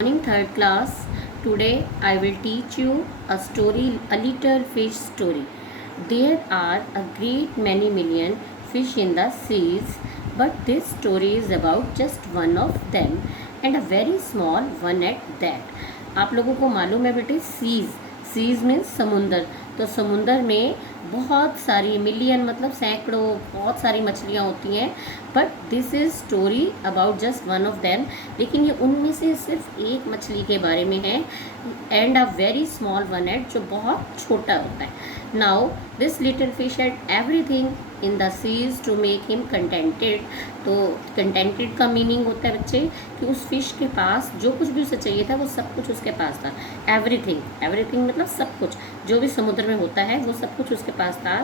Morning third class. Today I will teach you a story, a little fish story. There are a great many million fish in the seas, but this story is about just one of them and a very small one at that. आप लोगों को मालूम है बेटे, seize means समुंदर। तो समुंदर में बहुत सारी मिलियन मतलब सैकड़ों बहुत सारी मछलियाँ होती हैं, but this is story about just one of them. लेकिन ये उनमें से सिर्फ एक मछली के बारे में है, and a very small one at, जो बहुत छोटा होता है। Now this little fish had everything in the seas to make him contented. तो कंटेंटेड का मीनिंग होता है बच्चे कि उस फिश के पास जो कुछ भी उसे चाहिए था वो सब कुछ उसके पास था। एवरीथिंग, एवरीथिंग मतलब सब कुछ, जो भी समुद्र में होता है वो सब कुछ उसके पास था।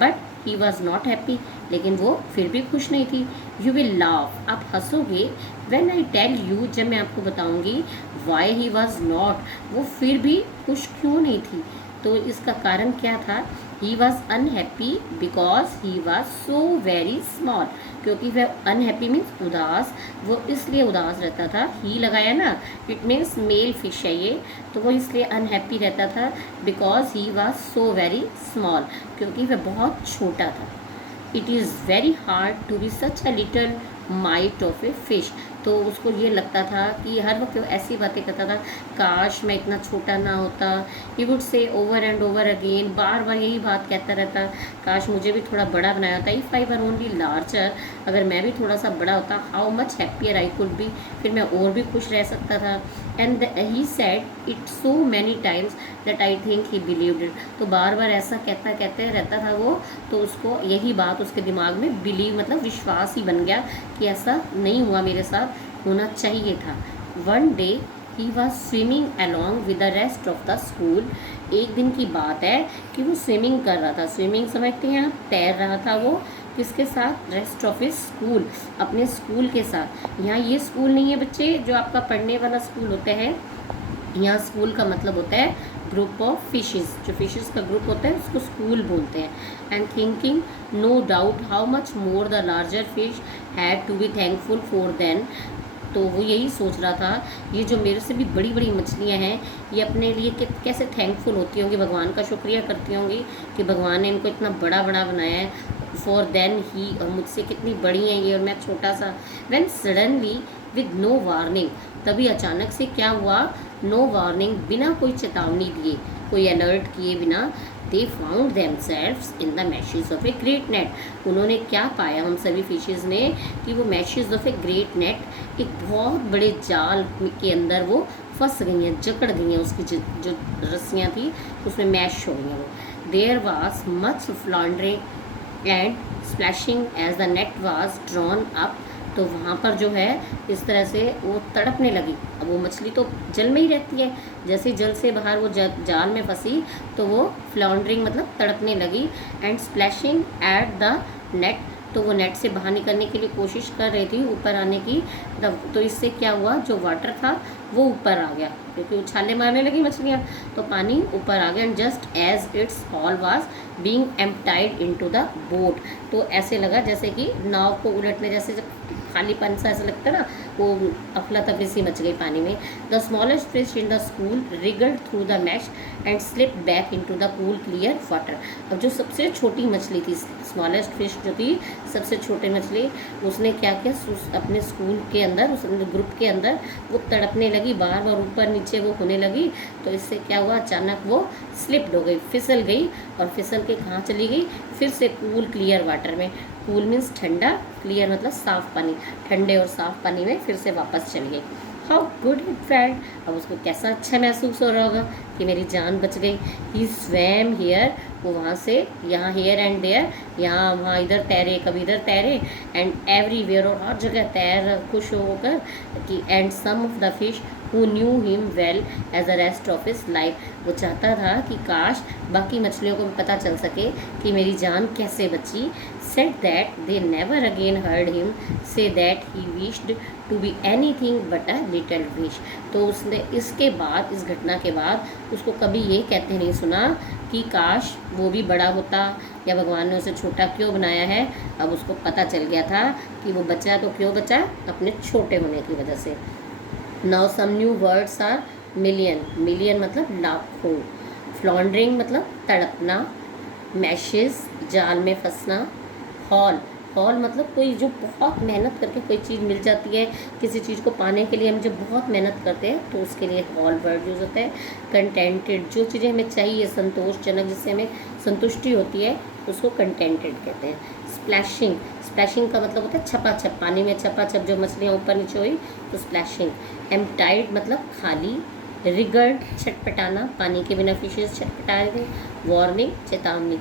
But he was not happy, लेकिन वो फिर भी खुश नहीं थी। यू विल लाफ, आप हंसोगे, वेन आई टेल यू, जब मैं आपको बताऊंगी वाई ही वॉज नॉट, वो फिर भी खुश क्यों नहीं थी। तो इसका कारण क्या था? He was unhappy because he was so very small, क्योंकि वह अनहैप्पी मीन्स उदास, वो इसलिए उदास रहता था। ही लगाया ना, इट मीन्स मेल फिश है ये, तो वो इसलिए अनहैप्पी रहता था because he was so very small, क्योंकि वह बहुत छोटा था। It is very hard to be such a little mite of a fish. तो उसको ये लगता था कि हर वक्त वो ऐसी बातें करता था, काश मैं इतना छोटा ना होता। He would say over and over again, बार बार यही बात कहता रहता, काश मुझे भी थोड़ा बड़ा बनाया होता। If I were only larger, अगर मैं भी थोड़ा सा बड़ा होता, how much happier I could be, फिर मैं और भी खुश रह सकता था। And he said it so many times that I think he believed it. तो बार बार ऐसा कहते रहता था वो, तो उसको यही बात उसके दिमाग में बिलीव मतलब विश्वास ही बन गया कि ऐसा नहीं हुआ, मेरे साथ होना चाहिए था। One day he was swimming along with the rest of the school. एक दिन की बात है कि वो स्विमिंग कर रहा था। स्विमिंग समझते हैं आप, तैर रहा था वो किसके साथ? रेस्ट ऑफ हिज स्कूल, अपने स्कूल के साथ। यहाँ ये स्कूल नहीं है बच्चे जो आपका पढ़ने वाला स्कूल होता है, यहाँ स्कूल का मतलब होता है ग्रुप ऑफ फिशेस। जो फिशेस का ग्रुप होता है उसको स्कूल बोलते हैं। And thinking no doubt how much more the larger fish had to be thankful for then. तो वो यही सोच रहा था, ये जो मेरे से भी बड़ी बड़ी मछलियाँ हैं, ये अपने लिए कैसे थैंकफुल होती होंगी, भगवान का शुक्रिया करती होंगी कि भगवान ने इनको इतना बड़ा बड़ा बनाया है। फॉर देन ही, और मुझसे कितनी बड़ी हैं ये और मैं छोटा सा। When suddenly with no warning, तभी अचानक से क्या हुआ? नो वार्निंग, बिना कोई चेतावनी दिए, कोई अलर्ट किए बिना, they found themselves in the meshes of a great net. उन्होंने क्या पाया, हम सभी फिशेज ने, कि वो meshes of a great net, एक बहुत बड़े जाल के अंदर वो फंस गई हैं, जकड़ गई हैं। उसकी जो रस्सियाँ थी उसमें मैश हो गई हैं वो। There was much floundering and splashing as the net was drawn up. तो वहाँ पर जो है इस तरह से वो तड़पने लगी। अब वो मछली तो जल में ही रहती है, जैसे जल से बाहर वो जाल में फंसी तो वो फ्लॉन्डरिंग मतलब तड़पने लगी। And splashing at the net, तो वो नेट से बाहर निकलने के लिए कोशिश कर रही थी, ऊपर आने की। तो इससे क्या हुआ, जो वाटर था वो ऊपर आ गया, क्योंकि उछाले मारने लगी मछलियाँ, तो पानी ऊपर आ गया। And just as it's all was being emptied into the boat, तो ऐसे लगा जैसे कि नाव को उलटने जैसे, जब खालीपन सा ऐसा लगता है ना, वो अफला तफरी सी मच गई पानी में। The smallest fish in the school रिगल्ड through the mash and slip back into the cool clear water. अब जो सबसे छोटी मछली थी, स्मॉलेस्ट फिश जो थी, सबसे छोटी मछली, उसने क्या किया, अपने स्कूल के अंदर, उस ग्रुप के अंदर वो तड़पने लगी, बार बार ऊपर नीचे वो होने लगी। तो इससे क्या हुआ, अचानक वो स्लिप्ड हो गई, फिसल गई, और फिसल के कहाँ चली गई? फिर से कूल क्लियर वाटर में। कूल मीन्स ठंडा, क्लियर मतलब साफ पानी, ठंडे और साफ पानी में फिर से वापस चली गई। हाउ गुड इट फेल्ट, अब उसको कैसा अच्छा महसूस हो रहा होगा कि मेरी जान बच गई। ही स्वैम हियर, वो वहाँ से यहाँ, हियर एंड देयर, यहाँ वहाँ, इधर तैरे, कभी इधर तैरे, एंड एवरीवेयर, और हर जगह तैर खुश होकर कि। And some of the fish who knew him well as a rest of his life, वो चाहता था कि काश बाकी मछलियों को भी पता चल सके कि मेरी जान कैसे बची। Said that they never again heard him say that he wished to be anything but a little fish. तो उसने इसके बाद, इस घटना के बाद, उसको कभी ये कहते नहीं सुना कि काश वो भी बड़ा होता, या भगवान ने उसे छोटा क्यों बनाया है। अब उसको पता चल गया था कि वो बचा तो क्यों बचा, अपने छोटे होने की वजह से। Now some new words are million, million मतलब लाखों, फ्लॉन्डरिंग मतलब तड़पना, मैशेस जाल में फंसना, हॉल, हॉल मतलब कोई जो बहुत मेहनत करके कोई चीज़ मिल जाती है, किसी चीज़ को पाने के लिए हम जब बहुत मेहनत करते हैं तो उसके लिए हॉल वर्ड यूज़ होता है। कंटेंटेड, जो चीज़ें हमें चाहिए संतोषजनक, जिससे हमें संतुष्टि होती है, उसको कंटेंटेड कहते हैं। स्प्लैशिंग, स्प्लैशिंग का मतलब होता है छपाछप, पानी में छपाछप जो मछलियाँ ऊपर नीचे हुई तो स्प्लैशिंग। एम्प्टाइड मतलब खाली, रिगर्ड छटपटाना, पानी के बिना फिशेस छटपटा रहे थे। वार्निंग चेतावनी,